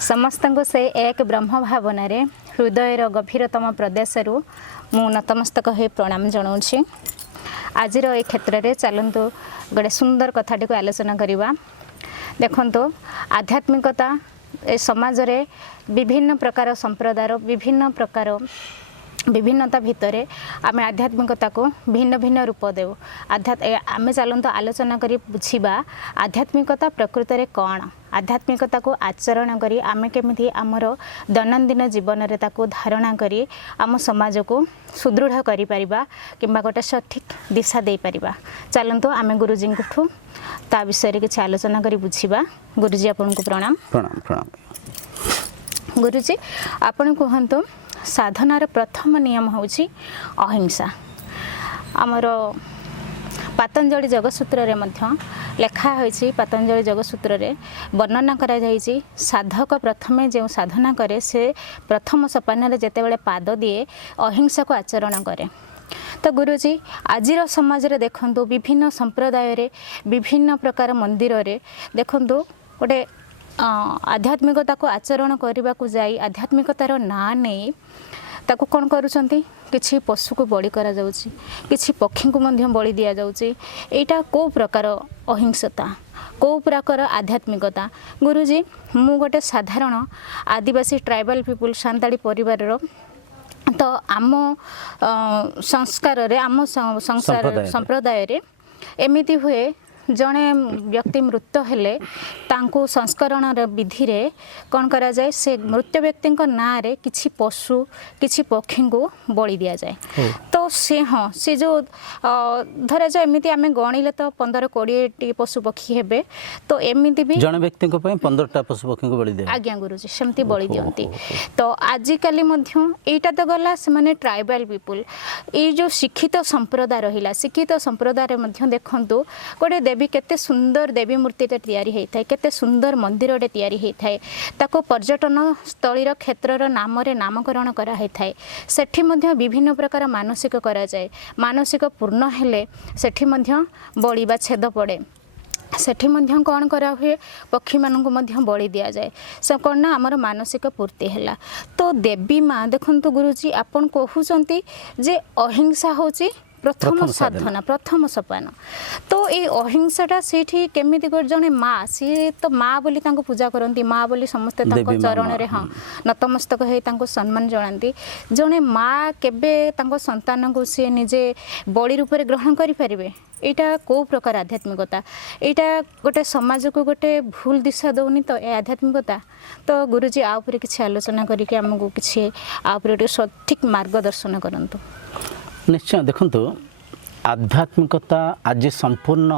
समस्त को से एक ब्रह्म भावना रे हृदयर गभीरतम प्रदेश मु नतमस्तक हो प्रणाम जनाऊँ। आज ये क्षेत्र में चलतु गोटे सुंदर कथाटी को आलोचना करवा। देखो आध्यात्मिकता ए समाज रे विभिन्न प्रकार संप्रदाय विभिन्न प्रकार विभिन्नता भितर आम आध्यात्मिकता को भिन्न भिन्न रूप देव आम चलतु आलोचना करी बुझा आध्यात्मिकता प्रकृत में कौन, आध्यात्मिकता को आचरण करी आम केमिति आमर दैनंदिन जीवन रे ताको धारणा करी आम समाज को सुदृढ़ करि परिबा किंबा गोटे सठिक दिशा दे परिबा। चलतु आम गुरुजी को ता विषय किसी आलोचना करी बुझा। गुरुजी आपन को प्रणाम। प्रणाम प्रणाम। गुरुजी आपन कहंतु साधनार प्रथम नियम होची अहिंसा। आमर पतंजलि जगसूत्र रे मध्य लेखा होईची, पतंजलि जगसूत्र रे वर्णना करा जाईची साधक प्रथमे जो साधना करे से प्रथम सोपान रे जेतेबेले पाद दिए अहिंसा को आचरण करे। तो गुरुजी आजिर समाज रे देखंतु विभिन्न संप्रदाय रे विभिन्न प्रकार मंदिर रे देखंतु गोटे आध्यात्मिकता को आचरण करने को जाई आध्यात्मिकतार ना नहीं ताको कौन करुँच किसी पशु को बलि करा जाउची, किसी पक्षी को मध्य बलि दिया जाउची। एटा को प्रकार अहिंसता, को प्रकार आध्यात्मिकता। गुरुजी मु गोटे साधारण आदिवासी ट्राइबल पीपुल सांताली परिवार तो आम संस्कार रे आम संसार संप्रदाय रे एमिति हुए जड़े व्यक्ति मृत्यु हेले तांको संस्करण विधि रे कौन करा जाए से मृत्यु व्यक्ति ना रे किछि पशु किछि पक्षी को बलि दिया जाए। तो से हाँ से जो धरा जाए एमती आम गणिले तो 15-20 पशु पक्षी हेबे तो एमती भी जड़े व्यक्ति 15टा पशु पक्षी को बलि दिया। आज्ञा गुरुजी सेमती बलि दियंती। तो आजिकाली मध्य एटा तो गला से माने ट्राइबल पीपुल ये जो शिक्षित संप्रदाय रहिला शिक्षित संप्रदाय मध्य देखंतु गोटे देवी केते सुंदर देवी मूर्ति तैयारी होता है, केते सुंदर मंदिर तैयारी होता है, ताको पर्यटन स्थलीर क्षेत्रर नाम रे नामकरण करा होता है। सेठी मध्य विभिन्न प्रकार मानसिक करा जाए, मानसिक पूर्ण हेले सेठी मध्य बलि बा छेद पड़े, सेठी मध्य कौन करा हुए पक्षी मानक मध्य बलि दिया जाए से कौन ना आमर मानसिक पूर्ति हैला। तो देवी माँ देखंतु गुरुजी आपन कहउचंती जे अहिंसा होची प्रथम साधना प्रथम सोपान। तो ये अहिंसाटा से केमिति जड़े माँ सी तो माँ बोली तांको पूजा करती, माँ बोली समस्ते चरण रे हाँ नतमस्तक हो सम्मान जनाती। जड़े माँ केबे तांको संतान को सी निजे बलि रूप में ग्रहण करें एटा को प्रकार आध्यात्मिकता। एटा गोटे समाज को गोटे भूल दिशा दौनी तो ये आध्यात्मिकता। तो गुरुजी आ उपरे किसी आलोचना करके आमको किसी आ उपरे सठिक मार्गदर्शन करंतु। निश्चय देखंतु आध्यात्मिकता आज संपूर्ण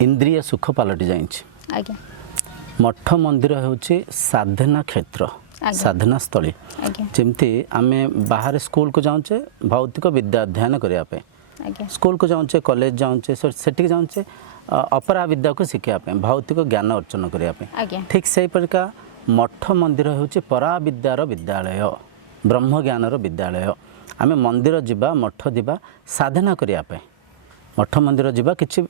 इंद्रिय सुख पलटि जाइछ। आज्ञा मठ मंदिर होची साधना क्षेत्र, साधना स्थली। जेमती आमे बाहर स्कूल को जाउचे भौतिक विद्या अध्ययन करिया पे, स्कूल को जाउचे कॉलेज जाउचे सेठी जाउचे अपरा विद्या को शिखिया पे भौतिक ज्ञान अर्जन करिया पे। ठीक से प्रकार मठ मंदिर होची परा विद्यार विद्यालय, ब्रह्म ज्ञानर विद्यालय। आमे मंदिर जिबा मठ दिबा साधना करिया पे, मठ मंदिर जिबा किछि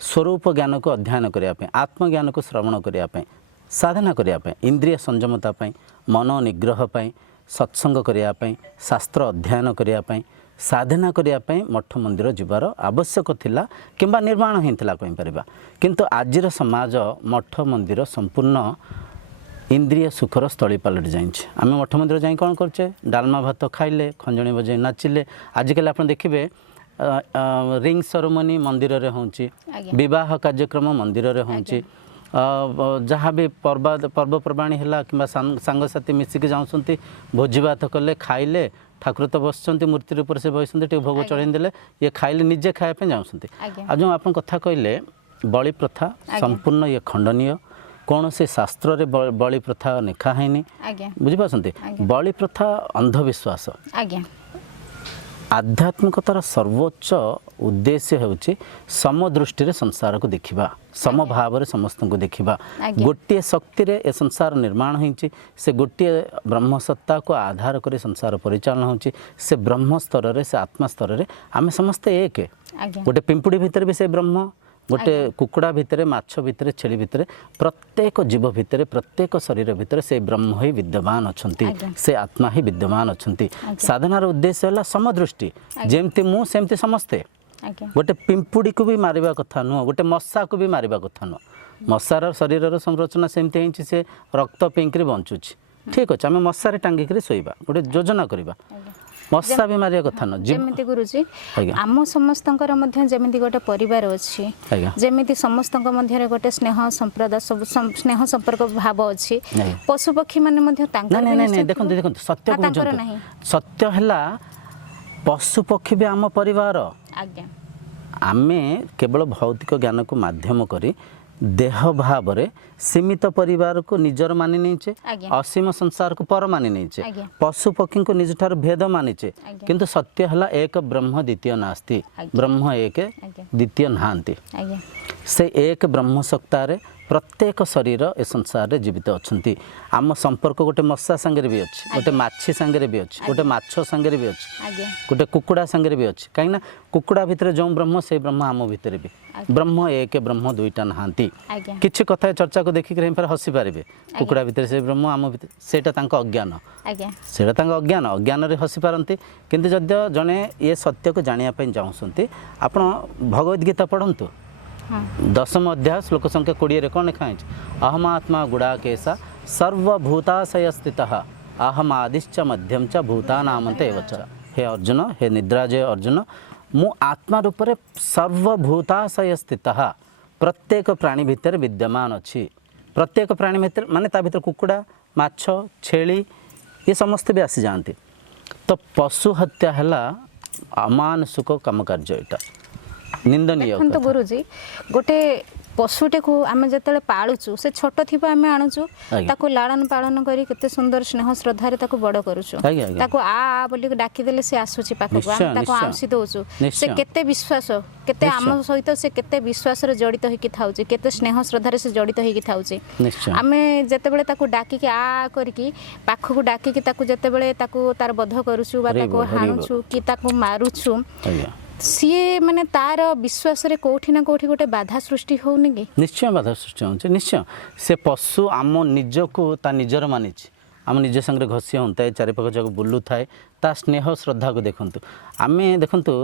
स्वरूप ज्ञान को अध्ययन करिया पे, आत्मज्ञान को श्रवण करिया पे, साधना करिया पे, इंद्रिय संयमता पे, मन निग्रह पे, सत्संग करिया पे, शास्त्र अध्ययन करिया पे, साधना करिया पे मठ मंदिर जिबार आवश्यक थिला किंबा निर्माण हिंतला कहि परिबा। किंतु आजिर समाज मठ मंदिर संपूर्ण इंद्रिय सुखर स्थली पलटि जाइछ। आम मठ मंदिर जाई कौन करचे डालमा भात खाइले, खंजणी बजे नाचिले। आजिकल आप देखिए रिंग सेरेमनी मंदिर रे होची, विवाह कार्यक्रम मंदिर रे होची, जहाँ भी पर्वपर्वाणी है कि सांगसाथी मिसिक जाऊँच भोजी भात कले खाइले, ठाकुर तो बसुँच मूर्ति ऊपर से बसते भोग चढ़ेदेले ये खाइले निजे खायापे जाऊँच। आज जो आप कथा कहले बलि प्रथा संपूर्ण ये खंडनीय, कौन से शास्त्र रे बलि प्रथा लिखा है बुझीपारती। बलि प्रथा अंधविश्वास। आध्यात्मिकतार सर्वोच्च उद्देश्य होची समदृष्टि संसार को देखिबा, समभाव रे समस्त को देखिबा। गोटे शक्ति रे ए संसार निर्माण होइछि, से गोटे ब्रह्मसत्ता को आधार करे संसार परिचालन होइछि। से ब्रह्म स्तर रे से आत्मा स्तर रे आमे समस्त एक। गोटे पिंपुड़ी भितर भी से ब्रह्म, गोटे कुकुड़ा भितर माछ भितर छेली भितर प्रत्येक जीव भितर प्रत्येक शरीर भितर से ब्रह्म ही विद्यमान अछंती से आत्मा ही विद्यमान अछंती साधनार उद्देश्य है समदृष्टि जेमती मु सेमती समस्ते गोटे पिंपुड़ी को भी मारिबा कथा नुह गोटे मशा को भी मारिबा कथा नुह मशार शरीर संरचना सेमती से रक्त पिंकरी बंचुची ठीक अच्छे आम मशारे टांगिक शोवा गोटे योजना करवा मशा भी मारिया कथा न जेमिति गुरुजी आम समस्तंकर मध्य जेमिति गोटे परिवार अछि जेमिति समस्तंक मध्य गोटे स्नेह संप्रदाय सब स्नेह संपर्क भाव अछि पशु पक्षी माने मध्य तांकर नहीं नहीं नहीं देखंतु देखंतु सत्य को सत्य हला पशु पक्षी भी आम परिवार आज्ञा आमे केवल भौतिक ज्ञान को माध्यम करी देह भाव रे सीमित परिवार को निजर मानि नैचे असीम संसार को पर मानि नैचे पशु पक्षी को निज ठार भेद मानिचे किंतु सत्य हला एक ब्रह्म द्वितीय नास्ति ब्रह्म एक द्वितीय नांति से एक ब्रह्म सत्ता रे प्रत्येक शरीर ए संसार रे जीवित अछंती आम संपर्क गोटे मशा संगे भी अछि गोटे माछी संगे भी अछि गोटे माछ संगे भी अछि गोटे कुकुड़ा संगे भी अछि काईना कुकुड़ा भितर जो ब्रह्म से ब्रह्म आम भितर भी ब्रह्म एक ब्रह्म दुईटा नहांती किछि कथा चर्चा को देखि के पर हसी पारिबे कुकुड़ा भितर से ब्रह्म आम भितर सेटा तांको अज्ञान सेटा तांको अज्ञान अज्ञान रे हसी पारंती किंतु जद्य जने ये सत्य को जानिया पई जाउसंती आपण भगवत गीता पढंतु दशम अध्याय श्लोक संख्या 20 रे कोन लिखा है अहमात्मा गुडाकेशा सर्वभूताशय स्थितः अहमादिश्च मध्यम च भूतानामन्ते एव च हे अर्जुन हे निद्राजय अर्जुन मु आत्मा रूप रे सर्वभूताशय स्थितः प्रत्येक प्राणी भितर विद्यमान अछि प्रत्येक प्राणी भितर माने ता भितर कुकुड़ा माछ छेली ये समस्त भी आसी जानते तो पशु हत्या हला अमानुषिक काम कार्य एटा निंदनीय तो गुरुजी गोटे पशुटे को आम जो पालुचु से छोट थी आम आणुचु ताको लालन पालन करी केते सुंदर स्नेह श्रद्धा रे ताको बड़ करूचु ताको आ बोली डाकीदेले से आसुची पाखको आम ताको आंसी दोचु से केते विश्वास केते आम सहित से केते विश्वास रे जड़ित होई कि थाउची केते स्नेह श्रद्धा रे से जड़ित होई कि थाउची आमे जेते बेले ताको डाकी के आ करी कि पाखको डाकी कि ताको जेते बेले ताको तार बध करूचु बा ताको हाणुचु कि ताको मारुचु सीए माने तार विश्वास रे कोठी ना कोठी गोटे बाधा सृष्टि होउनी कि निश्चय बाधा सृष्टि होउछ निश्चय से पशु आम निज को ता निजर मानिछि आम निज संगे घसी होता है चारिपाख जग बुलू थाए ता स्नेह श्रद्धा को देखंतु आमे देखंतु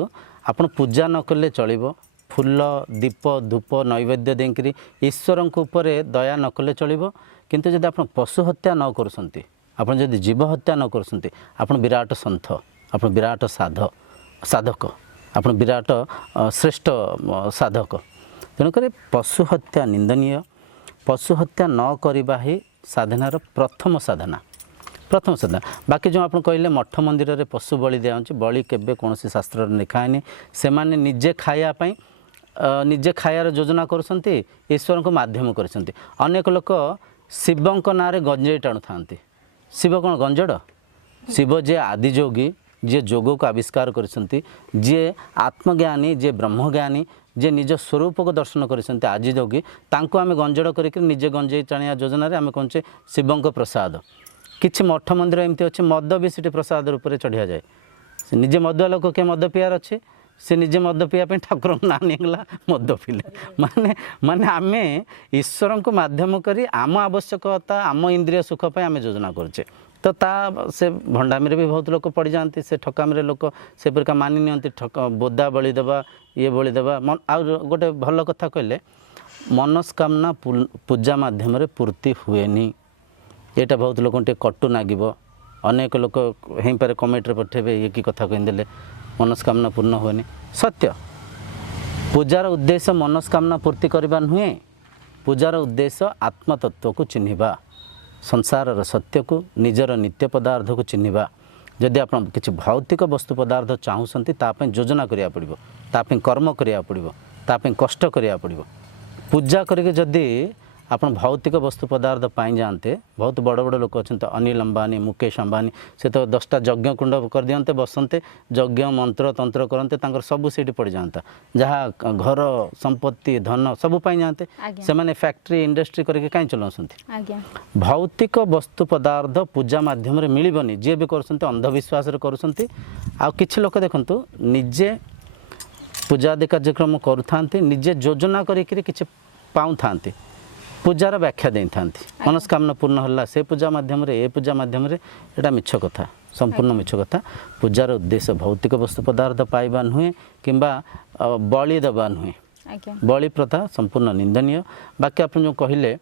आपण पूजा न कले चलिबो फूल दीप धूप नैवेद्य देकरी ईश्वर को ऊपर दया न कले चलिबो किंतु जदि आपण पशु हत्या न करसंती आपण जदि जीव हत्या न करसंती आपण विराट संत आपण विराट साधक आपण विराट श्रेष्ठ साधक तेणुक पशु हत्या निंदनीय पशु हत्या न करवा ही साधनार प्रथम साधना बाकी जो आप कहले मठ मंदिर रे पशु बलि दिया बलि केबे कौन शास्त्र लिखाएनि से माने निजे खायापाई निजे खायार योजना करसंती ईश्वर को माध्यम करसंती अनेक लोक शिवंक नाँ रे गंजेई टाणु थांती शिव कौन गंजड़ शिव जे आदियोगी जे जोग को आविष्कार करछंती जे आत्मज्ञानी जे ब्रह्मज्ञानी जे निज स्वरूप को दर्शन करछंती आज जोगी तांको आमे गंजड़ करके निजे गंजेई टाणिया योजना रे आमे कहचे शिवंक प्रसाद किछि मठ मंदिर एमती अच्छे मद भी सीटी प्रसाद रूप से चढ़िया जाए से निजे मदुआ लोक के मद पियार अच्छे से निजे मद पीवा ठाकुर ना निगला मद पीले माने माने आमे ईश्वर को माध्यम करी आम आवश्यकता आम इंद्रिय सुख पे आमे योजना करछे तो ता से भंडामी भी बहुत लोग पड़ जाती से ठकामी लोक से परिका मानि नियंती बोदा बलि देवा ये बलि देवा आ गोटे भल कथा कहले मनस्कामना पूजा माध्यम रे पूर्ति हुएनी एटा बहुत लोक कटु नागिब अनेक लोक हें पारे कमेंट रे पठेबे ये की कथा कहिदेले मनस्कामना पूर्ण हुएनी सत्य पूजार उद्देश्य मनस्कामना पूर्ति करबा नुहे पूजार उद्देश्य आत्मतत्व को चिन्हिबा संसार सत्य को निजर नित्य पदार्थ को चिन्हिबा जदि आप किसी भौतिक वस्तु पदार्थ चाहूँगी ताप योजना करिया पड़िबो ताप कर्म करिया पड़िबो ताप कष्ट करिया पड़िबो पूजा करके जदि आप भौतिक वस्तु पदार्थ पाई जाते बहुत बड़ बड़ लोक अच्छा अनिल अंबानी मुकेश अंबानी से तो 10टा यज्ञ कुंड कर दियंते बसंते यज्ञ मंत्र तंत्र करते तांकर सब सीट पड़ जाता जहाँ घर संपत्ति धन सब पाई जाते से माने फैक्ट्री इंडस्ट्री करके कहीं चलाउछंती भौतिक वस्तु पदार्थ पूजा माध्यम रे मिलिबनी जे भी करछंती अंधविश्वास रे करछंती आ किछि लोक देखंतु निजे पूजा आदि कार्यक्रम करुथांती निजे योजना करिकरी किछि पाउथांती पूजार व्याख्या दे था मनस्कामना पूर्ण होला से पूजा माध्यम रे ए पूजा माध्यम रे एटा मिछ कथा संपूर्ण मिछ कथा पूजार उद्देश्य भौतिक वस्तु पदार्थ पाइबा नुहे किंबा बलि देवा नुहे बलि प्रथा संपूर्ण निंदनीय बाकी आप जो कहले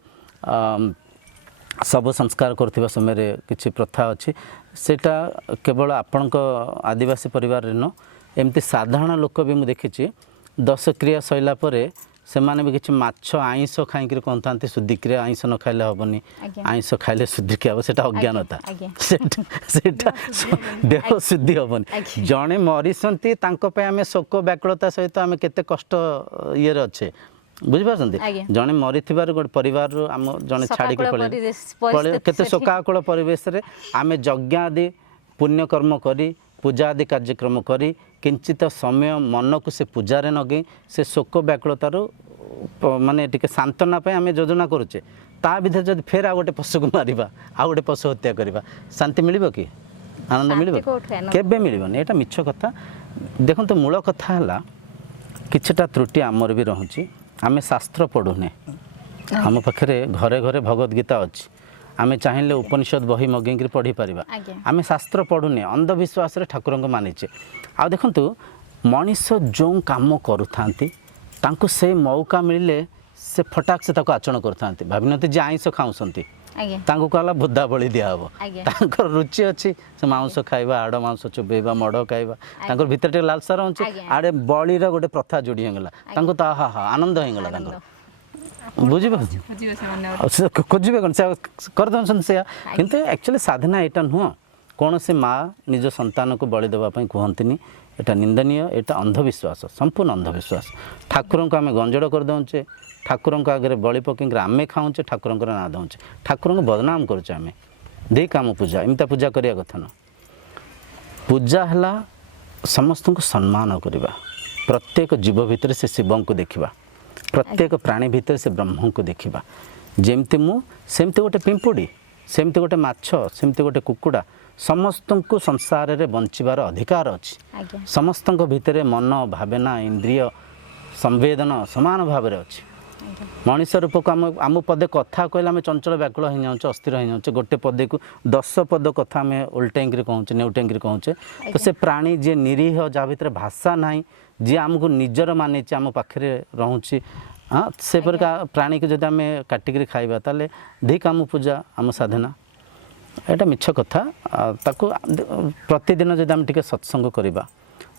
सब संस्कार करथिबा समय रे किछि प्रथा अछि सेटा केवल आपण आदिवासी परिवार रे न एमती साधारण लोक भी मु देखिछि 10 क्रिया सैला परे से माने भी किछि माछ आइंस खाइक कहता शुद्धिक्रिया आइंस न खाइले हेनी आइंस खाइले शुद्धिक्रिया हे सेटा अज्ञानता सेटा देह शुद्धि हेनी जड़े मरीसंती आम शोक व्याकुलता सहित आम केते कष्ट ये अच्छे बुझिपारछन्ती जड़े मरी गोटे परिवार आम जड़े छाड़ी केते शोकाकुल परिवेश रे आम यज्ञ आदि पुण्यकर्म करी पूजा आदि कार्यक्रम करी किंचित समय मन को से पूजारे नगे से शोक व्याकुलतार माने टिके सांत्वना आम योजना करुचे ता भीतर जब फेर आ गोटे पशु को मारिबा आ गोटे पशु हत्या करबा शांति मिलिबो कि आनंद मिलिबो केबे मिलिबोनी एटा मिछ कथा देखंतु मूल कथा हला किछटा त्रुटि आमर भी रहउची आमे शास्त्र पढुने आम पाखरे घरे घरे भगवत गीता अछि आमे चाहिए उपनिषद बही मगेंकि पढ़ी पारिबा आमे शास्त्र पढ़ुने अंधविश्वास रे ठाकुर को मानिचे आ देखंतु मनीष जो काम करुथांती तांको से मौका मिले से फटाक से ताको आचरण करथांती भाबिनती जे आइंस खाउसंती तांको कहला बुद्धा बलि दिया हबो तांकर रुचि अछि से मांस खाइबा आड़ मांस चुबेबा मड़ खाइबा तांकर भीतर टे लालसा रहउची आड़े बलि रा गोटे प्रथा जोड़ी हेगला तांको ता हा हा आनंद हेगला तांकर बुझे खोजे कौन से करदे से किंतु एक्चुअली साधना यहाँ नुह कौन से माँ निज संतान को बलि देवाई कहती यहाँ निंदनीय यहाँ अंधविश्वास संपूर्ण अंधविश्वास ठाकुर को आम गंजड़ करदे ठाकुर आगे बलि पकड़ आम खाऊे ठाकुर ना दौचे ठाकुर को बदनाम करुचे आम दे काम पूजा एमता पूजा करिया कथा न पूजा है समस्त को सम्मान करवा प्रत्येक जीव भितर से शिव को देखा प्रत्येक प्राणी भितर से ब्रह्म को देखा जमती सेमती गोटे पिंपुड़ी सेमती गोटे माछ सेमती गोटे कुकुड़ा समस्त को संसार रे बंचिबार अधिकार अच्छी समस्त भितर मन भावना इंद्रिय संवेदन समान भाव में अच्छी मनीष रूप को आम पदे कथा कहले आम चंचल व्याकुल हो जाऊँ अस्थिर हो जाऊँ गोटे पदे को 10 पद कथा आम उल्टेंकि कहूँ नेउटेंकि कहूँ तो से प्राणी जी निरीह जहाँ भीतर भाषा ना जी आमको निजर मानी आम पाखे रोचे हाँ से प्राणी को जब आम काटिक खाइबा ताले धी आम पूजा आम साधना यहाँ मिछ कथा ताको प्रतिदिन जब आम टिके सत्संग करवा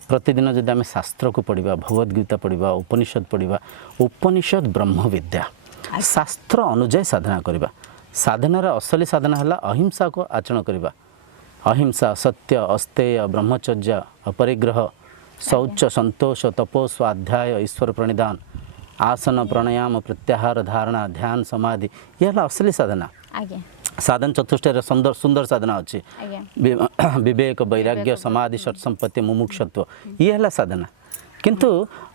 प्रतिदिन जब आम शास्त्र को पढ़ा भगवद गीता पढ़ा उपनिषद पढ़ा उपनिषद ब्रह्म विद्या शास्त्र अनुଯାयी साधना करवा साधनार असली साधना है अहिंसा को आचरण करवा अहिंसा सत्य अस्तेय ब्रह्मचर्य अपरिग्रह शौच संतोष तपो स्वाध्याय ईश्वर प्रणिधान आसन प्राणायाम प्रत्याहार धारणा ध्यान समाधि यह असली साधना साधन चतुष्टय सुंदर सुंदर साधना अच्छी विवेक वैराग्य समाधि सत्संपत्ति मुमुक्षत्व ये है साधना किंतु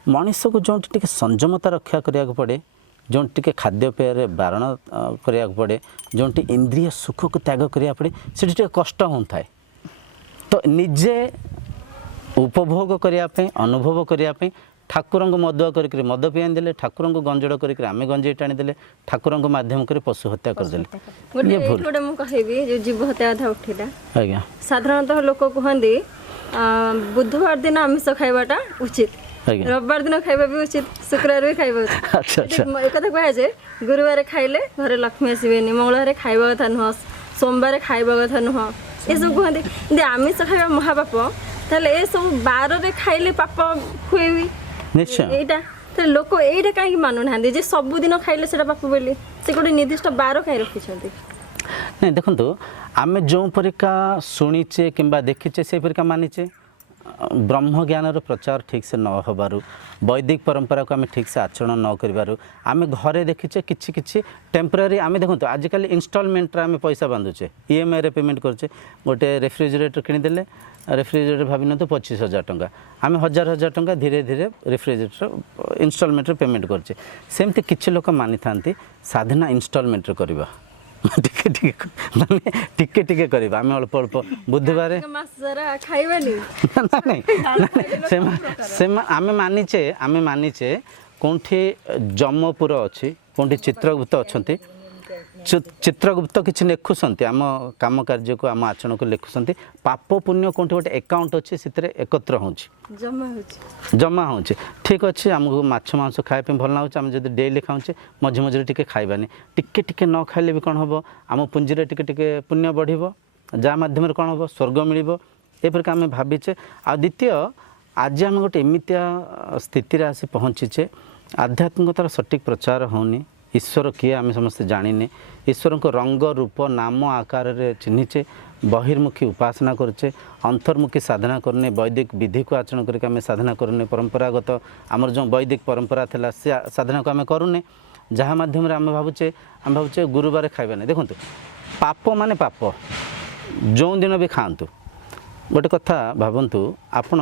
मनीष को जो टे संयमता रक्षा करिया पड़े जो टे खाद्यपेय बारण करिया पड़े जो इंद्रिय सुख को त्याग करिया पड़े से कष्ट होता है तो निजे उपभोग करने अनुभव करने ठाकुर को मदुआ कर मद पियाई देले ठाकुर को गंजड़ कर आम गंजे टाणीदे ठाकुर को माध्यम कर पशु हत्या करदे गोटे मुझे जो जीव हत्या कथा उठा आज्ञा साधारणतः लोक कहते बुधवार दिन आमिष खाइबाटा उचित रविवार दिन खाइबा भी उचित शुक्रवार भी खाइबा उचित एक कथा कह जाए गुरुवार खाइले घरे लक्ष्मी आसबेनि मंगलवार खाइबा कथा नुह सोमवार खाइबा कथा नुह ये सब कहते आमिष खाइबा महापाप ताले ए सब बार रे खाइले पाप हुए निश्चय लोक एटा कहीं मानु ना जे सबुदिन खाइले सेटा पाप बोली से गोटे निर्दिष्ट बार कहीं रखी नहीं देखो आम जो परिका शुणीचे कि देखीचे से परिका मानीचे ब्रह्म ज्ञान प्रचार ठीक से न होबारु वैदिक परंपरा को आम ठीक से आचरण न करिबारु आम घरे देखीचे किछि किछि टेम्पररी आम देखो आजिकल इनस्टॉलमेंट आम पैसा बांधुचे EMI रे पेमेंट करचे गोटे रेफ्रिजरेटर किनिदेले रेफ्रिजरेटर भाभी न तो 25,000 टंका आम 1,000 टंका धीरे धीरे रेफ्रिजरेटर इनस्टॉलमेंट पेमेंट करचे सेमती किछि लोक मानि थांती साधना इनस्टॉलमेंट करबा ଟିକେ ଟିକେ ମାନେ ଟିକେ ଟିକେ କରିବା ଆମେ ଅଳ୍ପ ଅଳ୍ପ ବୁଧବାର ମାସ ସାରା ଖାଇବାନି ଆମେ ମାନିଛେ କେଉଁଠି ଯମପୁର ଅଛି କେଉଁଠି ଚିତ୍ରଗୁପ୍ତ ଅଛନ୍ତି ଚିତ୍ରଗୁପ୍ତ କିଛି ଲେଖୁଛନ୍ତି ଆମ କାମ କାର୍ଯ୍ୟକୁ ଆମ ଆଚରଣକୁ ଲେଖୁଛନ୍ତି ପାପ ପୁଣ୍ୟ କେଉଁଠି ଗୋଟେ ଆକାଉଣ୍ଟ ଅଛି ସେଥିରେ ଏକତ୍ର ହେଉଛି ଜମା ହେଉଛି ଠିକ୍ ଅଛି ଆମକୁ ମାଛ ମାଂସ ଖାଇବା ପାଇଁ ଭଲ ଲାଗୁଛି ଆମେ ଯଦି ଡେଲି ଖାଉଛେ ମଝି ମଝିରେ ଟିକେ ଖାଇବାନି ଟିକେ ଟିକେ ନ ଖାଇଲେ ବି କ'ଣ ହେବ ଆମ ପୁଞ୍ଜିରେ ଟିକେ ଟିକେ ପୁଣ୍ୟ ବଢ଼ିବ ଯାହା ମାଧ୍ୟମରେ କ'ଣ ହେବ ସ୍ୱର୍ଗ ମିଳିବ ଏପରିକି ଆମେ ଭାବିଛେ ଆଉ ଦ୍ୱିତୀୟ ଆଜି ଆମେ ଗୋଟେ ଏମିତିଆ ସ୍ଥିତିରେ ଆସି ପହଞ୍ଚିଛେ ଆଧ୍ୟାତ୍ମିକତାର ସଠିକ୍ ପ୍ରଚାର ହେଉନି ଈଶ୍ୱର କିଏ ଆମେ ସମସ୍ତେ ଜାଣିନେ ଈଶ୍ୱରଙ୍କ ରଙ୍ଗ ରୂପ ନାମ ଆକାରରେ ଚିହ୍ନିଛେ ବହିର୍ମୁଖୀ ଉପାସନା କରୁଛେ ଅନ୍ତର୍ମୁଖୀ ସାଧନା କରୁନେ ବୈଦିକ ବିଧିକୁ ଆଚରଣ କରିକି ଆମେ ସାଧନା କରୁନେ ପରମ୍ପରାଗତ ଆମର ଯେଉଁ ବୈଦିକ ପରମ୍ପରା ଥିଲା ସେ ସାଧନାକୁ ଆମେ କରୁନେ ଯାହା ମାଧ୍ୟମରେ ଆମେ ଭାବୁଛେ ଗୁରୁବାର ଖାଇବାନି ଦେଖନ୍ତୁ ପାପ ମାନେ ପାପ ଯେଉଁ ଦିନ ବି ଖାଆନ୍ତୁ ଗୋଟେ କଥା ଭାବନ୍ତୁ ଆପଣ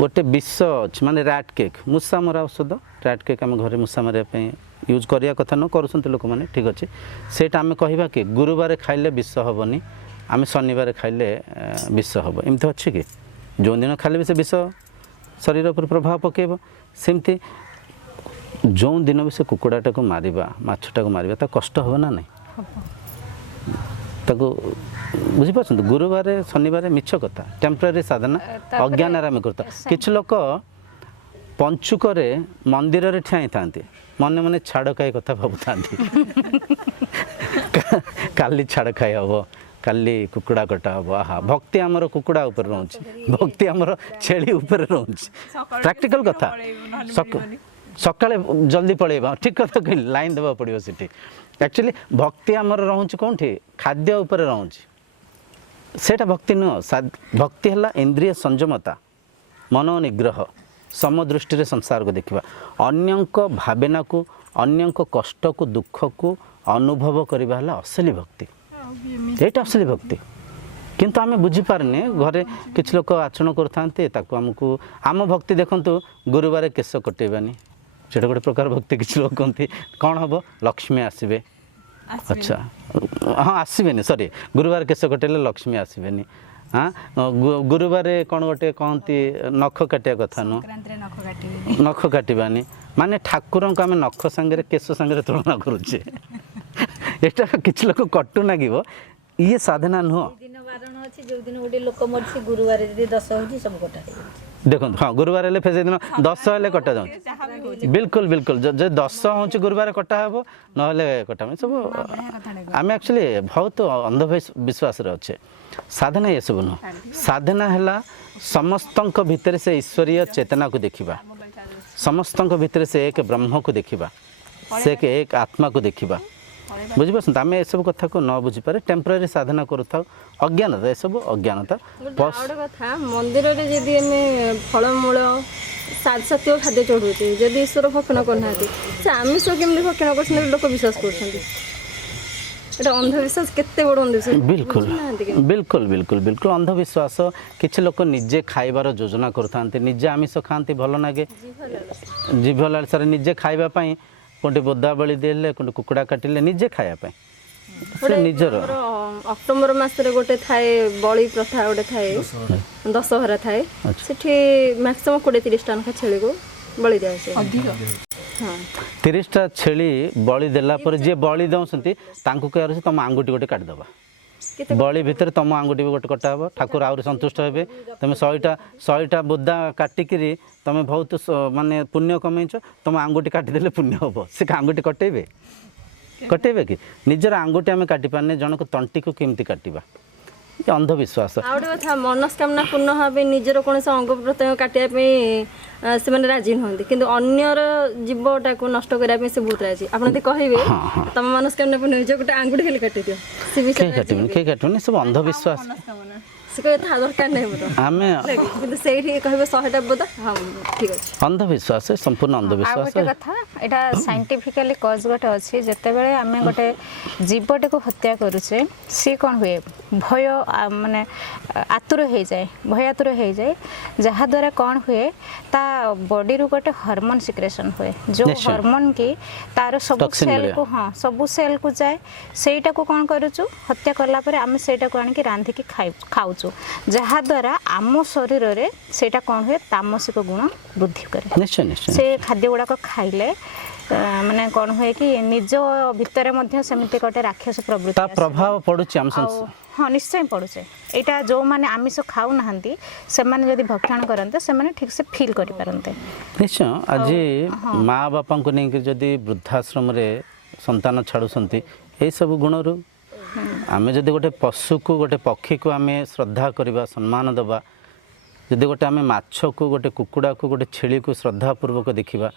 ଗୋଟେ ବିଷ ଅଛି ମାନେ ରାଟ୍ କେକ୍ ମୂଷା ମରା ଔଷଧ ରାଟ୍ କେକ୍ ଆମେ ଘରେ ମୂଷା ମାରିବା ପାଇଁ ୟୁଜ୍ କରିବା କଥା ନ କରୁଛନ୍ତି ଲୋକମାନେ ଠିକ୍ ଅଛି ସେଇଟା ଆମେ କହିବା କି ଗୁରୁବାର ଖାଇଲେ ବିଷ ହେବନି ଆମେ ଶନିବାର ଖାଇଲେ ବିଷ ହେବ ଏମିତି ଅଛି କି ଯେଉଁଦିନ ଖାଇଲେ ବି ସେ ବିଷ ଶରୀର ଉପରେ ପ୍ରଭାବ ପକାଇବ ସେମିତି ଯେଉଁ ଦିନ ବି ସେ କୁକୁଡ଼ାଟାକୁ ମାରିବା ମାଛଟାକୁ ମାରିବା ତା କଷ୍ଟ ହେବ ନା ନାହିଁ ତାକୁ ବୁଝିପାରୁଛନ୍ତି ଗୁରୁବାର ଶନିବାର ମିଛ କଥା ଟେମ୍ପରାରୀ ସାଧନା ଅଜ୍ଞାନରେ ଆମେ କରୁଥିବା କିଛି ଲୋକ ପଞ୍ଚୁକରେ ମନ୍ଦିରରେ ଠିଆ ହେଇଥାନ୍ତି ମନେ ମନେ ଛାଡ଼ ଖାଇ କଥା ଭାବୁଥାନ୍ତି କାଲି ଛାଡ଼ ଖାଇ ହେବ କାଲି କୁକୁଡ଼ା କଟା ହେବ ଆହା ଭକ୍ତି ଆମର କୁକୁଡ଼ା ଉପରେ ରହୁଛି ଭକ୍ତି ଆମର ଛେଳି ଉପରେ ରହୁଛି ପ୍ରାକ୍ଟିକାଲ କଥା ସକାଳେ ଜଲ୍ଦି ପଳେଇବା ଠିକ୍ କଥା କହିଲି ଲାଇନ୍ ଦେବାକୁ ପଡ଼ିବ ସେଠି ଆକ୍ଚୁଆଲି ଭକ୍ତି ଆମର ରହୁଛି କେଉଁଠି ଖାଦ୍ୟ ଉପରେ ରହୁଛି ସେଇଟା ଭକ୍ତି ନୁହଁ ଭକ୍ତି ହେଲା ଇନ୍ଦ୍ରିୟ ସଂଯମତା ମନ ନିଗ୍ରହ ସମଦୃଷ୍ଟିରେ ସଂସାରକୁ ଦେଖିବା ଅନ୍ୟଙ୍କ ଭାବନାକୁ ଅନ୍ୟଙ୍କ କଷ୍ଟକୁ ଦୁଃଖକୁ ଅନୁଭବ କରିବା ହେଲା ଅସଲି ଭକ୍ତି ଏଇଟା ଅସଲି ଭକ୍ତି କିନ୍ତୁ ଆମେ ବୁଝିପାରୁନେ ଘରେ କିଛି ଲୋକ ଆଚରଣ କରୁଥାନ୍ତି ତାକୁ ଆମ ଭକ୍ତି ଦେଖନ୍ତୁ ଗୁରୁବାର କେଶ କଟେଇବାନି ସେଇଟା ଗୋଟେ ପ୍ରକାର ଭକ୍ତି କିଛି ଲୋକ କହନ୍ତି କ'ଣ ହେବ ଲକ୍ଷ୍ମୀ ଆସିବେ ଆଚ୍ଛା ହଁ ଆସିବେନି ସରି ଗୁରୁବାର କେଶ କଟେଇଲେ ଲକ୍ଷ୍ମୀ ଆସିବେନି ହଁ ଗୁରୁବାରେ କ'ଣ ଗୋଟେ କହନ୍ତି ନଖ କାଟିବା କଥା ନୁହଁ ନଖ କାଟିବାନି ମାନେ ଠାକୁରଙ୍କୁ ଆମେ ନଖ ସାଙ୍ଗରେ କେଶ ସାଙ୍ଗରେ ତୁଳନା କରୁଛେ ଏଇଟା କିଛି ଲୋକ କଟୁ ଲାଗିବ ଇଏ ସାଧନା ନୁହଁ ଦେଖନ୍ତୁ ହଁ ଗୁରୁବାର ହେଲେ ଫେର ସେଦିନ 10 ହେଲେ କଟା ଯାଉଛି ବିଲକୁଲ ଯଦି 10 ହେଉଛି ଗୁରୁବାର କଟା ହେବ ନହେଲେ କଟା ହେବନି ସବୁ ଆମେ ଆକ୍ଚୁଆଲି ବହୁତ ଅନ୍ଧବିଶ୍ୱାସରେ ଅଛେ ସାଧନା ଏସବୁ ନୁହଁ ସାଧନା ହେଲା ସମସ୍ତଙ୍କ ଭିତରେ ସେ ଈଶ୍ୱରୀୟ ଚେତନାକୁ ଦେଖିବା ସମସ୍ତଙ୍କ ଭିତରେ ସେ ଏକ ବ୍ରହ୍ମକୁ ଦେଖିବା ସେ ଏକ ଆତ୍ମାକୁ ଦେଖିବା ବୁଝିପାରୁଛନ୍ତି ଆମେ ଏସବୁ କଥାକୁ ନ ବୁଝିପାରେ ଟେମ୍ପରାରୀ ସାଧନା କରୁଥାଉ ଅଜ୍ଞାନତା ଏସବୁ ଅଜ୍ଞାନତା ଗୋଟେ କଥା ମନ୍ଦିରରେ ଯଦି ଆମେ ଫଳମୂଳ ସାତ୍ସାତ୍ୟ ଖାଦ୍ୟ ଚଢ଼ୁଛେ ଯଦି ଈଶ୍ୱର ଭକ୍ଷଣ କରୁନାହାନ୍ତି ସେ ଆମିଷ କେମିତି ଭକ୍ଷଣ କରୁଛନ୍ତି ଲୋକ ବିଶ୍ୱାସ କରୁଛନ୍ତି এটা অন্ধবিশ্বাস কেতে বড় অন্ধবিশ্বাস বিলকুল অন্ধবিশ্বাস কিছু লোক নিজে খাইবার যোজনা করুথাନ୍ତି নিজে আমিষ খাଆନ୍ତି ଭଲ ଲାଗେ ଜିଭ ଲାଳସାରେ ନିଜେ ଖାଇବା ପାଇଁ কোটি ବୋଦା ବଳି ଦେଲେ କୋଟି କୁକୁଡ଼ା କାଟିଲେ ନିଜେ ଖାଇବା ପାଇଁ ସେ ନିଜର ଅକ୍ଟୋବର ମାସରେ ଗୋଟେ ଥାଏ ବଳି ପ୍ରଥା ଗୋଟେ ଥାଏ ଦଶହରା ଥାଏ ସେଠି ମ୍ୟାକ୍ସିମମ୍ 20-30 ଟା ଲେଖା ଛେଳିକୁ ବଳି ଦିଆଯାଏ ଅଧିକ 30ଟା ଛେଳି ବଳି ଦେଲା ପରେ ଯିଏ ବଳି ଦେଉଛନ୍ତି ତାଙ୍କୁ କହିବାର ଅଛି ତୁମ ଆଙ୍ଗୁଠି ଗୋଟେ କାଟିଦେବା ବଳି ଭିତରେ ତୁମ ଆଙ୍ଗୁଠି ବି ଗୋଟେ କଟା ହେବ ଠାକୁର ଆହୁରି ସନ୍ତୁଷ୍ଟ ହେବେ ତୁମେ 100ଟା ବୋଦା କାଟିକିରି ତୁମେ ବହୁତ ମାନେ ପୁଣ୍ୟ କମେଇଛ ତୁମ ଆଙ୍ଗୁଠି କାଟିଦେଲେ ପୁଣ୍ୟ ହେବ ସେ ଆଙ୍ଗୁଠି କଟେଇବେ କି ନିଜର ଆଙ୍ଗୁଠି ଆମେ କାଟିପାରୁନେ ଜଣକ ତଣ୍ଟିକୁ କେମିତି କାଟିବା ଅନ୍ଧବିଶ୍ୱାସ ଆଉ ଗୋଟେ କଥା ମନସ୍କାମନା ପୂର୍ଣ୍ଣ ହେବା ନିଜର କୌଣସି ଅଙ୍ଗ ପ୍ରତ୍ୟଙ୍ଗ କାଟିବା ପାଇଁ ସେମାନେ ରାଜି ନୁହନ୍ତି କିନ୍ତୁ ଅନ୍ୟର ଜୀବଟାକୁ ନଷ୍ଟ କରିବା ପାଇଁ ସେ ବହୁତ ରାଜି ଆପଣ ଯଦି କହିବେ ତମ ମନସ୍କାମନା ପୂର୍ଣ୍ଣ ହେଇଯିବ ଗୋଟେ ଆଙ୍ଗୁଠି ଖାଲି କାଟିଦିଅ ସେ ବି କାଟିବନି ସବୁ ଅନ୍ଧବିଶ୍ୱାସ ସେ କହିବେ ତା ଦରକାର ନାହିଁ ମୋର ଆମେ କିନ୍ତୁ ସେଇଠି କହିବେ 100ଟା ବୋଧ ହଁ ଠିକ୍ ଅଛି ଅନ୍ଧବିଶ୍ୱାସ ସମ୍ପୂର୍ଣ୍ଣ ଆଉ ଅନ୍ଧବିଶ୍ୱାସ ଗୋଟେ କଥା ଏଇଟା ସାଇଣ୍ଟିଫିକାଲି କଜ୍ ଗୋଟେ ଅଛି ଯେତେବେଳେ ଆମେ ଗୋଟେ ଜୀବଟିକୁ ହତ୍ୟା କରୁଛେ ସିଏ କ'ଣ ହୁଏ ଭୟ ମାନେ ଆତୁର ହେଇଯାଏ ଭୟାତୁର ହେଇଯାଏ ଯାହାଦ୍ୱାରା କ'ଣ ହୁଏ ତା ବଡ଼ିରୁ ଗୋଟେ ହରମୋନ୍ ସିକ୍ରେସନ୍ ହୁଏ ଯେଉଁ ନିଶ୍ଚୟ। ହରମୋନ୍ କି ତାର ସବୁ Toxin ସେଲ୍କୁ ହଁ ସବୁ ସେଲ୍କୁ ଯାଏ ସେଇଟାକୁ କ'ଣ କରୁଛୁ ହତ୍ୟା କଲା ପରେ ଆମେ ସେଇଟାକୁ ଆଣିକି ରାନ୍ଧିକି ଖାଉଛୁ ଯାହାଦ୍ୱାରା ଆମ ଶରୀରରେ ସେଇଟା କ'ଣ ହୁଏ ତାମସିକ ଗୁଣ ବୃଦ୍ଧି କରେ ନିଶ୍ଚୟ ନିଶ୍ଚୟ ସେ ଖାଦ୍ୟ ଗୁଡ଼ାକ ଖାଇଲେ ମାନେ କ'ଣ ହୁଏ କି ନିଜ ଭିତରେ ମଧ୍ୟ ସେମିତି ଗୋଟେ ରାକ୍ଷସ ପ୍ରବୃତ୍ତି ତା ପ୍ରଭାବ ପଡୁଛି ଆମ ଆଉ ହଁ ନିଶ୍ଚୟ ପଡ଼ୁଛେ ଏଇଟା ଯେଉଁମାନେ ଆମିଷ ଖାଉନାହାନ୍ତି ସେମାନେ ଯଦି ଭକ୍ଷଣ କରନ୍ତେ ସେମାନେ ଠିକ୍ସେ ଫିଲ୍ କରିପାରନ୍ତେ ନିଶ୍ଚୟ ଆଜି ମା ବାପାଙ୍କୁ ନେଇକି ଯଦି ବୃଦ୍ଧାଶ୍ରମରେ ସନ୍ତାନ ଛାଡ଼ୁଛନ୍ତି ଏଇସବୁ ଗୁଣରୁ ଆମେ ଯଦି ଗୋଟେ ପଶୁକୁ ଗୋଟେ ପକ୍ଷୀକୁ ଆମେ ଶ୍ରଦ୍ଧା କରିବା ସମ୍ମାନ ଦେବା ଯଦି ଗୋଟେ ଆମେ ମାଛକୁ ଗୋଟେ କୁକୁଡ଼ାକୁ ଗୋଟେ ଛେଳିକୁ ଶ୍ରଦ୍ଧାପୂର୍ବକ ଦେଖିବା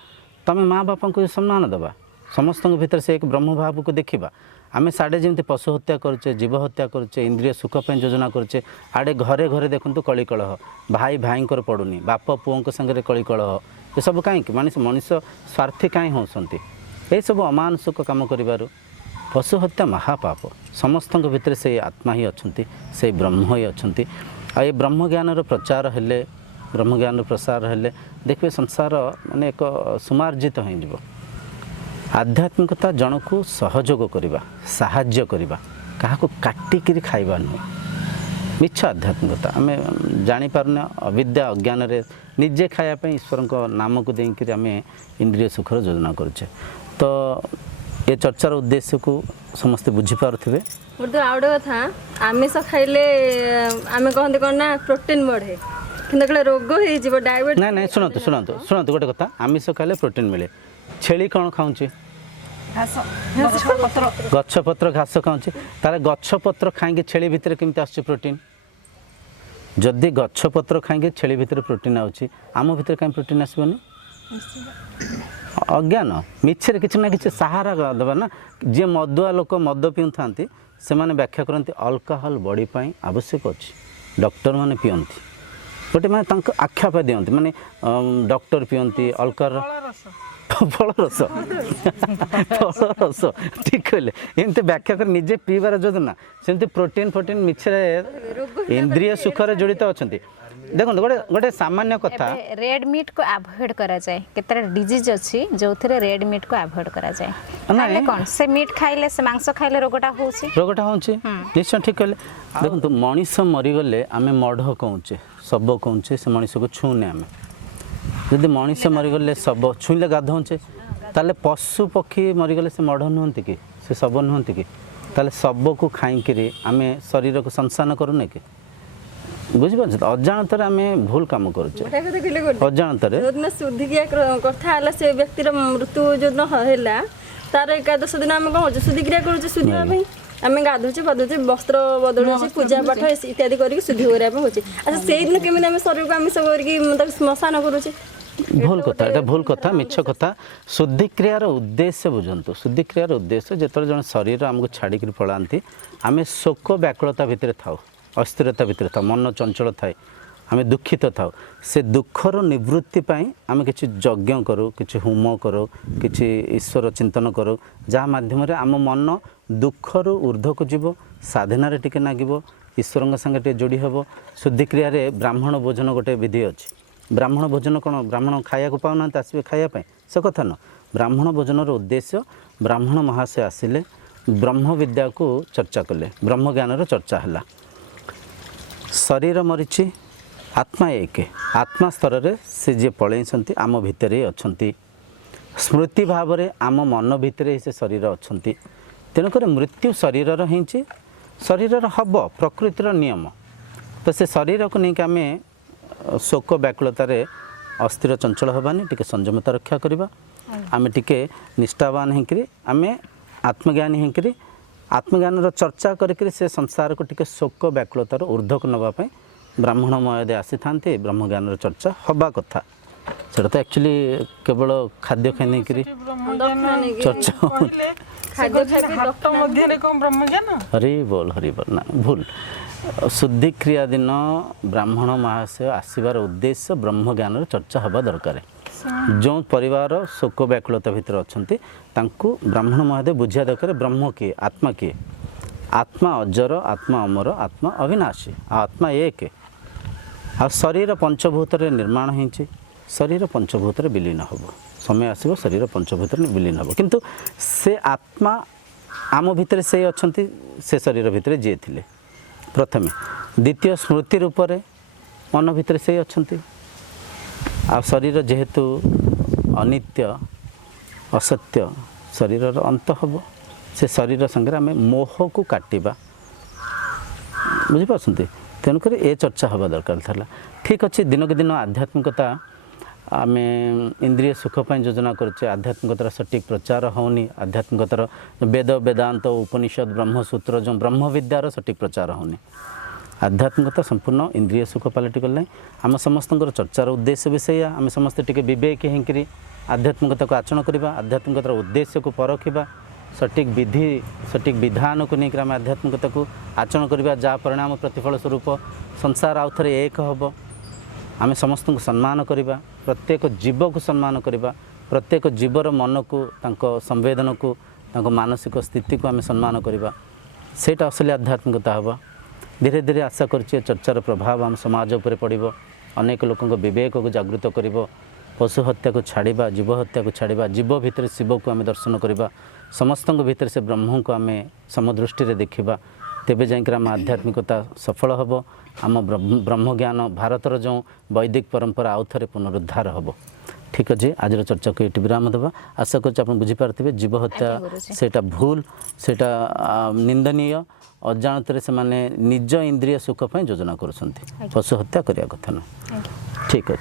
ତ ଆମେ ମା ବାପାଙ୍କୁ ସମ୍ମାନ ଦେବା ସମସ୍ତଙ୍କ ଭିତରେ ସେ ଏକ ବ୍ରହ୍ମଭାବକୁ ଦେଖିବା ଆମେ ସାଡ଼େ ଯେମିତି ପଶୁ ହତ୍ୟା କରୁଛେ ଜୀବ ହତ୍ୟା କରୁଛେ ଇନ୍ଦ୍ରିୟ ସୁଖ ପାଇଁ ଯୋଜନା କରୁଛେ ଆଡ଼େ ଘରେ ଘରେ ଦେଖନ୍ତୁ କଳିକଳହ ଭାଇ ଭାଇଙ୍କର ପଡ଼ୁନି ବାପ ପୁଅଙ୍କ ସାଙ୍ଗରେ କଳିକଳହ ଏସବୁ କାହିଁକି ମଣିଷ ସ୍ୱାର୍ଥୀ କାହିଁ ହେଉଛନ୍ତି ଏସବୁ ଅମାନୁଷିକ କାମ କରିବାରୁ ପଶୁ ହତ୍ୟା ମହାପାପ ସମସ୍ତଙ୍କ ଭିତରେ ସେଇ ଆତ୍ମା ହିଁ ଅଛନ୍ତି ସେଇ ବ୍ରହ୍ମ ହିଁ ଅଛନ୍ତି ଆଉ ଏ ବ୍ରହ୍ମଜ୍ଞାନର ପ୍ରଚାର ହେଲେ ବ୍ରହ୍ମଜ୍ଞାନର ପ୍ରସାର ହେଲେ ଦେଖିବେ ସଂସାର ମାନେ ଏକ ସୁମାର୍ଜିତ ହୋଇଯିବ ଆଧ୍ୟାତ୍ମିକତା ଜଣକୁ ସହଯୋଗ କରିବା ସାହାଯ୍ୟ କରିବା କାହାକୁ କାଟିକିରି ଖାଇବା ନୁହେଁ ମିଛ ଆଧ୍ୟାତ୍ମିକତା ଆମେ ଜାଣିପାରୁନେ ଅବିଦ୍ୟା ଅଜ୍ଞାନରେ ନିଜେ ଖାଇବା ପାଇଁ ଈଶ୍ୱରଙ୍କ ନାମକୁ ଦେଇକରି ଆମେ ଇନ୍ଦ୍ରିୟ ସୁଖର ଯୋଜନା କରୁଛେ ତ ଏ ଚର୍ଚ୍ଚାର ଉଦ୍ଦେଶ୍ୟକୁ ସମସ୍ତେ ବୁଝିପାରୁଥିବେ ଆଉ ଗୋଟେ କଥା ଆମିଷ ଖାଇଲେ ଆମେ କହନ୍ତି କ'ଣ ନା ପ୍ରୋଟିନ୍ ବଢ଼େ କିନ୍ତୁ କହିଲେ ରୋଗ ହେଇଯିବ ଡାଇବେଟିସ୍ ନାଇଁ ନାଇଁ ଶୁଣନ୍ତୁ ଗୋଟେ କଥା ଆମିଷ ଖାଇଲେ ପ୍ରୋଟିନ୍ ମିଳେ ଛେଳି କ'ଣ ଖାଉଛି ଗଛପତ୍ର ଘାସ ଖାଉଛି ତାହେଲେ ଗଛପତ୍ର ଖାଇକି ଛେଳି ଭିତରେ କେମିତି ଆସୁଛି ପ୍ରୋଟିନ୍ ଯଦି ଗଛପତ୍ର ଖାଇକି ଛେଳି ଭିତରେ ପ୍ରୋଟିନ୍ ଆସୁଛି ଆମ ଭିତରେ କାହିଁ ପ୍ରୋଟିନ୍ ଆସିବନି ଅଜ୍ଞାନ ମିଛରେ କିଛି ନା କିଛି ସାହାରା ଦେବା ନା ଯିଏ ମଦୁଆ ଲୋକ ମଦ ପିଉଥାନ୍ତି ସେମାନେ ବ୍ୟାଖ୍ୟା କରନ୍ତି ଅଲକୋହଲ ବଡ଼ି ପାଇଁ ଆବଶ୍ୟକ ଅଛି ଡକ୍ଟରମାନେ ପିଅନ୍ତି ଗୋଟେ ମାନେ ତାଙ୍କ ଆଖ୍ୟାପ ଦିଅନ୍ତି ମାନେ ଡକ୍ଟର ପିଅନ୍ତି ଅଲକୋହଲ ଫଳରସ ଠିକ୍ କହିଲେ ଏମିତି ବ୍ୟାଖ୍ୟା କରି ନିଜେ ପିଇବାର ଯୋଜନା ସେମିତି ପ୍ରୋଟିନ୍ ମିଛରେ ଇନ୍ଦ୍ରିୟ ସୁଖରେ ଜଡ଼ିତ ଅଛନ୍ତି ଦେଖନ୍ତୁ ଗୋଟେ ସାମାନ୍ୟ କଥା ରେଡ୍ ମିଟ୍କୁ ଆଭଏଡ୍ କରାଯାଏ କେତେଟା ଡିଜିଜ୍ ଅଛି ଯେଉଁଥିରେ ରେଡ୍ ମିଟ୍କୁ ଆଭଏଡ୍ କରାଯାଏ ତାହେଲେ କ'ଣ ସେ ମିଟ୍ ଖାଇଲେ ସେ ମାଂସ ଖାଇଲେ ରୋଗଟା ହେଉଛି ନିଶ୍ଚୟ ଠିକ୍ କହିଲେ ଦେଖନ୍ତୁ ମଣିଷ ମରିଗଲେ ଆମେ ମଢ଼ କହୁଛେ ଶବ କହୁଛେ ସେ ମଣିଷକୁ ଛୁଉଁନେ ଆମେ ଯଦି ମଣିଷ ମରିଗଲେ ଶବ ଛୁଇଁଲେ ଗାଧଉଛେ ତାହେଲେ ପଶୁ ପକ୍ଷୀ ମରିଗଲେ ସେ ମଢ଼ ନୁହନ୍ତି କି ସେ ଶବ ନୁହନ୍ତି କି ତାହେଲେ ଶବକୁ ଖାଇକିରି ଆମେ ଶରୀରକୁ ସଂସାନ କରୁନେ କି ବୁଝିପାରୁଛ ଅଜାଣତରେ ଆମେ ଭୁଲ କାମ କରୁଛେ ଅଜାଣତରେ ଶୁଦ୍ଧିକ୍ରିୟା କଥା ହେଲା ସେ ବ୍ୟକ୍ତିର ମୃତ୍ୟୁ ଯୋଉଦିନ ହେଲା ତାର ଏକାଦଶ ଦିନ ଆମେ କ'ଣ କରୁଛେ ଶୁଦ୍ଧିକ୍ରିୟା କରୁଛେ ଶୁଦ୍ଧି ହେବା ପାଇଁ ଆମେ ଗାଧୁଛେ ପାଧୁଛେ ବସ୍ତ୍ର ବଦଳୁଛେ ପୂଜା ପାଠ ଇତ୍ୟାଦି କରିକି ଶୁଦ୍ଧି କରିବା ପାଇଁ ହଉଛି ଆଚ୍ଛା ସେଇଦିନ କେମିତି ଆମେ ଶରୀରକୁ ଆମିଷ କରିକି ତାକୁ ଶ୍ମଶାନ କରୁଛେ ଭୁଲ କଥା ଏଇଟା ଭୁଲ କଥା ମିଛ କଥା ଶୁଦ୍ଧିକ୍ରିୟାର ଉଦ୍ଦେଶ୍ୟ ବୁଝନ୍ତୁ ଶୁଦ୍ଧିକ୍ରିୟାର ଉଦ୍ଦେଶ୍ୟ ଯେତେବେଳେ ଜଣେ ଶରୀର ଆମକୁ ଛାଡ଼ିକିରି ପଳାନ୍ତି ଆମେ ଶୋକ ବ୍ୟାକୁଳତା ଭିତରେ ଥାଉ ଅସ୍ଥିରତା ଭିତରେ ଥାଉ ମନ ଚଞ୍ଚଳ ଥାଏ ଆମେ ଦୁଃଖିତ ଥାଉ ସେ ଦୁଃଖର ନିବୃତ୍ତି ପାଇଁ ଆମେ କିଛି ଯଜ୍ଞ କରୁ କିଛି ହୋମ କରୁ କିଛି ଈଶ୍ୱର ଚିନ୍ତନ କରୁ ଯାହା ମାଧ୍ୟମରେ ଆମ ମନ ଦୁଃଖରୁ ଊର୍ଦ୍ଧ୍ୱକୁ ଯିବ ସାଧନାରେ ଟିକେ ଲାଗିବ ଈଶ୍ୱରଙ୍କ ସାଙ୍ଗେ ଟିକେ ଯୋଡ଼ି ହେବ ଶୁଦ୍ଧିକ୍ରିୟାରେ ବ୍ରାହ୍ମଣ ଭୋଜନ ଗୋଟେ ବିଧି ଅଛି ବ୍ରାହ୍ମଣ ଭୋଜନ କ'ଣ ବ୍ରାହ୍ମଣ ଖାଇବାକୁ ପାଉନାହାନ୍ତି ଆସିବେ ଖାଇବା ପାଇଁ ସେ କଥା ନୁହଁ ବ୍ରାହ୍ମଣ ଭୋଜନର ଉଦ୍ଦେଶ୍ୟ ବ୍ରାହ୍ମଣ ମହାଶୟ ଆସିଲେ ବ୍ରହ୍ମ ବିଦ୍ୟାକୁ ଚର୍ଚ୍ଚା କଲେ ବ୍ରହ୍ମଜ୍ଞାନର ଚର୍ଚ୍ଚା ହେଲା ଶରୀର ମରିଛି ଆତ୍ମା ଏକ ଆତ୍ମା ସ୍ତରରେ ସେ ଯିଏ ପଳେଇଛନ୍ତି ଆମ ଭିତରେ ଅଛନ୍ତି ସ୍ମୃତି ଭାବରେ ଆମ ମନ ଭିତରେ ସେ ଶରୀର ଅଛନ୍ତି ତେଣୁକରି ମୃତ୍ୟୁ ଶରୀରର ହେଇଛି ଶରୀରର ହେବ ପ୍ରକୃତିର ନିୟମ ତ ସେ ଶରୀରକୁ ନେଇକି ଆମେ ଶୋକ ବ୍ୟାକୁଳତାରେ ଅସ୍ଥିର ଚଞ୍ଚଳ ହେବାନି ଟିକେ ସଂଯମତା ରକ୍ଷା କରିବା ଆମେ ଟିକେ ନିଷ୍ଠାବାନ ହେଇକିରି ଆମେ ଆତ୍ମଜ୍ଞାନୀ ହେଇକିରି ଆତ୍ମଜ୍ଞାନର ଚର୍ଚ୍ଚା କରିକିରି ସେ ସଂସାରକୁ ଟିକେ ଶୋକ ବ୍ୟାକୁଳତାର ଊର୍ଦ୍ଧ୍ୱକୁ ନେବା ପାଇଁ ବ୍ରାହ୍ମଣ ମହୋଦୟ ଆସିଥାନ୍ତି ବ୍ରହ୍ମଜ୍ଞାନର ଚର୍ଚ୍ଚା ହେବା କଥା ସେଇଟା ତ ଆକ୍ଚୁଆଲି କେବଳ ଖାଦ୍ୟ ଖାଇ ନେଇକିରି ଚର୍ଚ୍ଚା ହରି ବୋଲ ନା ଭୁଲ शुद्धिक्रिया दिन ब्राह्मण महाशय आसबार उद्देश्य ब्रह्म ज्ञान चर्चा हवा दरकार जो परिवार शोक व्याकुलता भितर अच्छा ब्राह्मण महादेव बुझा दरकार ब्रह्म किए आत्मा अजर आत्मा अमर आत्मा अविनाशी आत्मा एक आ शरीर पंचभूत निर्माण होती शरीर पंचभूत विलीन हम समय आसो शरीर पंचभूत विलीन हम किंतु से आत्मा आम भितर से अच्छा से शरीर भितर जी थे प्रथमे द्वितीय स्मृति रूप में मन भितर से अच्छा आ शरीर जेहेतु अनित्य असत्य शरीर अंत हम से शरीर संगे आम मोह को काटिबा बुझीपार तेणुक ये चर्चा हवा दरकार था ठीक अच्छे दिन के दिन आध्यात्मिकता आम इंद्रिय सुख योजना करुचे आध्यात्मिकतार सटीक प्रचार होनी आध्यात्मिकतार वेद वेदांत उपनिषद ब्रह्मसूत्र जो ब्रह्म विद्यार सटीक प्रचार होनी आध्यात्मिकता संपूर्ण इंद्रिय सुख पलटि गले आम समस्त चर्चार उद्देश्य भी से आम समस्ते टिके विवेक होकर आध्यात्मिकता को आचरण करवा आध्यात्मिकतार उद्देश्य को परखा सटीक विधि सटीक विधान को लेकर आम आध्यात्मिकता को आचरण करवा जहाँ परिणाम प्रतिफल स्वरूप संसार आउ थे एक हम आम समस्त को सम्मान करवा प्रत्येक जीव को सम्मान करवा प्रत्येक जीवर मन को संवेदन को मानसिक स्थिति को आम सम्मान करवा सेटा असली आध्यात्मिकता हम धीरे धीरे आशा करुचे चर्चार प्रभाव आम समाज उपर पड़ो अनेक लोक विवेक को जागृत कर पशु हत्या को छाड़ा जीव हत्या को छाड़ा जीव भितर शिव को आम दर्शन करवा समस्त भीतर से ब्रह्म को आम समदृष्टि देखा तेबे जाकर आम आध्यात्मिकता सफल हम आम ब्रह्म ज्ञान भारतर जो वैदिक परंपरा आउ थे पुनरुद्धार हम ठीक अच्छे आज चर्चा को ये विराम देवा आशा कर बुझीपारे जीव हत्या सेटा भूल सेटा निंदनीय अजाणत से माने निज इंद्रिय सुख योजना कर पशु हत्या करने कथा ना ठीक अच्छे।